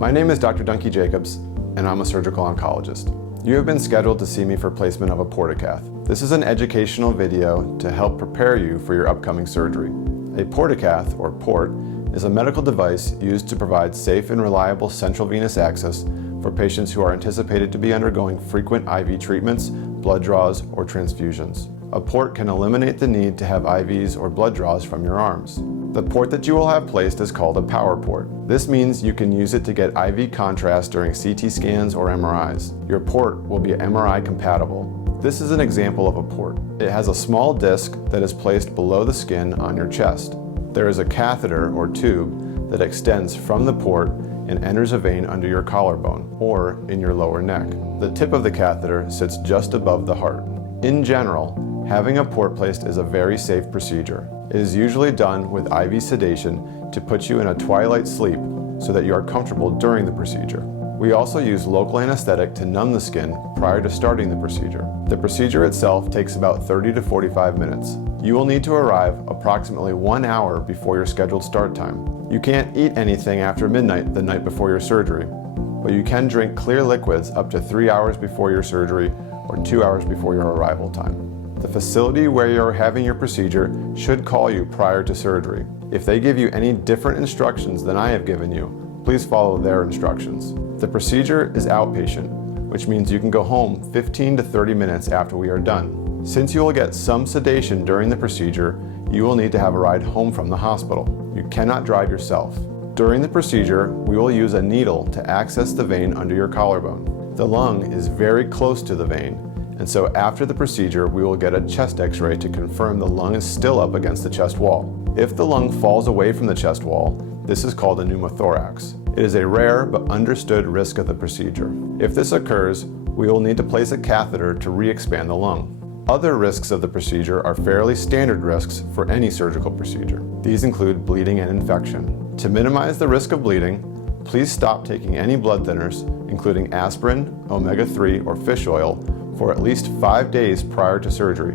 My name is Dr. Dunki-Jacobs, and I'm a surgical oncologist. You have been scheduled to see me for placement of a Port-a-cath. This is an educational video to help prepare you for your upcoming surgery. A Port-a-cath, or port, is a medical device used to provide safe and reliable central venous access for patients who are anticipated to be undergoing frequent IV treatments, blood draws, or transfusions. A port can eliminate the need to have IVs or blood draws from your arms. The port that you will have placed is called a power port. This means you can use it to get IV contrast during CT scans or MRIs. Your port will be MRI compatible. This is an example of a port. It has a small disc that is placed below the skin on your chest. There is a catheter or tube that extends from the port and enters a vein under your collarbone or in your lower neck. The tip of the catheter sits just above the heart. In general, having a port placed is a very safe procedure. It is usually done with IV sedation to put you in a twilight sleep so that you are comfortable during the procedure. We also use local anesthetic to numb the skin prior to starting the procedure. The procedure itself takes about 30 to 45 minutes. You will need to arrive approximately 1 hour before your scheduled start time. You can't eat anything after midnight the night before your surgery, but you can drink clear liquids up to 3 hours before your surgery or 2 hours before your arrival time. The facility where you're having your procedure should call you prior to surgery. If they give you any different instructions than I have given you, please follow their instructions. The procedure is outpatient, which means you can go home 15 to 30 minutes after we are done. Since you will get some sedation during the procedure, you will need to have a ride home from the hospital. You cannot drive yourself. During the procedure, we will use a needle to access the vein under your collarbone. The lung is very close to the vein, and so after the procedure, we will get a chest x-ray to confirm the lung is still up against the chest wall. If the lung falls away from the chest wall, this is called a pneumothorax. It is a rare but understood risk of the procedure. If this occurs, we will need to place a catheter to re-expand the lung. Other risks of the procedure are fairly standard risks for any surgical procedure. These include bleeding and infection. To minimize the risk of bleeding, please stop taking any blood thinners, including aspirin, omega-3, or fish oil, for at least 5 days prior to surgery,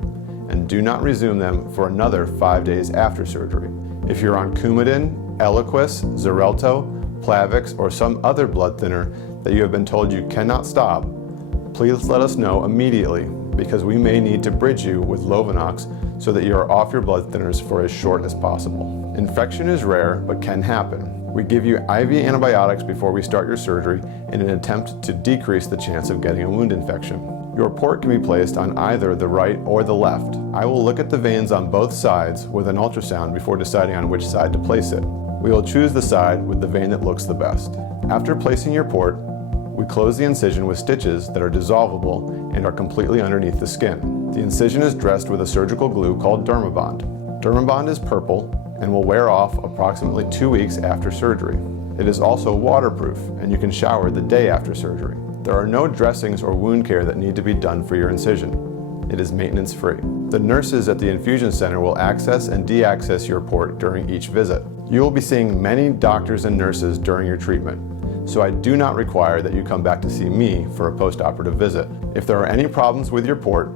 and do not resume them for another 5 days after surgery. If you're on Coumadin, Eliquis, Xarelto, Plavix, or some other blood thinner that you have been told you cannot stop, please let us know immediately, because we may need to bridge you with Lovenox so that you are off your blood thinners for as short as possible. Infection is rare but can happen. We give you IV antibiotics before we start your surgery in an attempt to decrease the chance of getting a wound infection. Your port can be placed on either the right or the left. I will look at the veins on both sides with an ultrasound before deciding on which side to place it. We will choose the side with the vein that looks the best. After placing your port, we close the incision with stitches that are dissolvable and are completely underneath the skin. The incision is dressed with a surgical glue called Dermabond. Dermabond is purple and will wear off approximately 2 weeks after surgery. It is also waterproof, and you can shower the day after surgery. There are no dressings or wound care that need to be done for your incision. It is maintenance-free. The nurses at the infusion center will access and de-access your port during each visit. You will be seeing many doctors and nurses during your treatment, so I do not require that you come back to see me for a post-operative visit. If there are any problems with your port,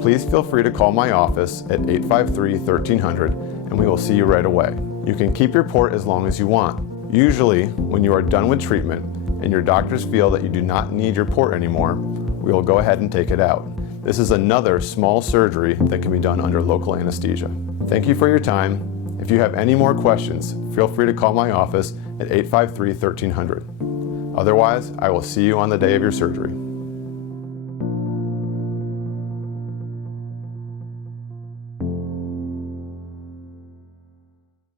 please feel free to call my office at 853-1300 and we will see you right away. You can keep your port as long as you want. Usually, when you are done with treatment and your doctors feel that you do not need your port anymore, we will go ahead and take it out. This is another small surgery that can be done under local anesthesia. Thank you for your time. If you have any more questions, feel free to call my office at 853-1300. Otherwise, I will see you on the day of your surgery.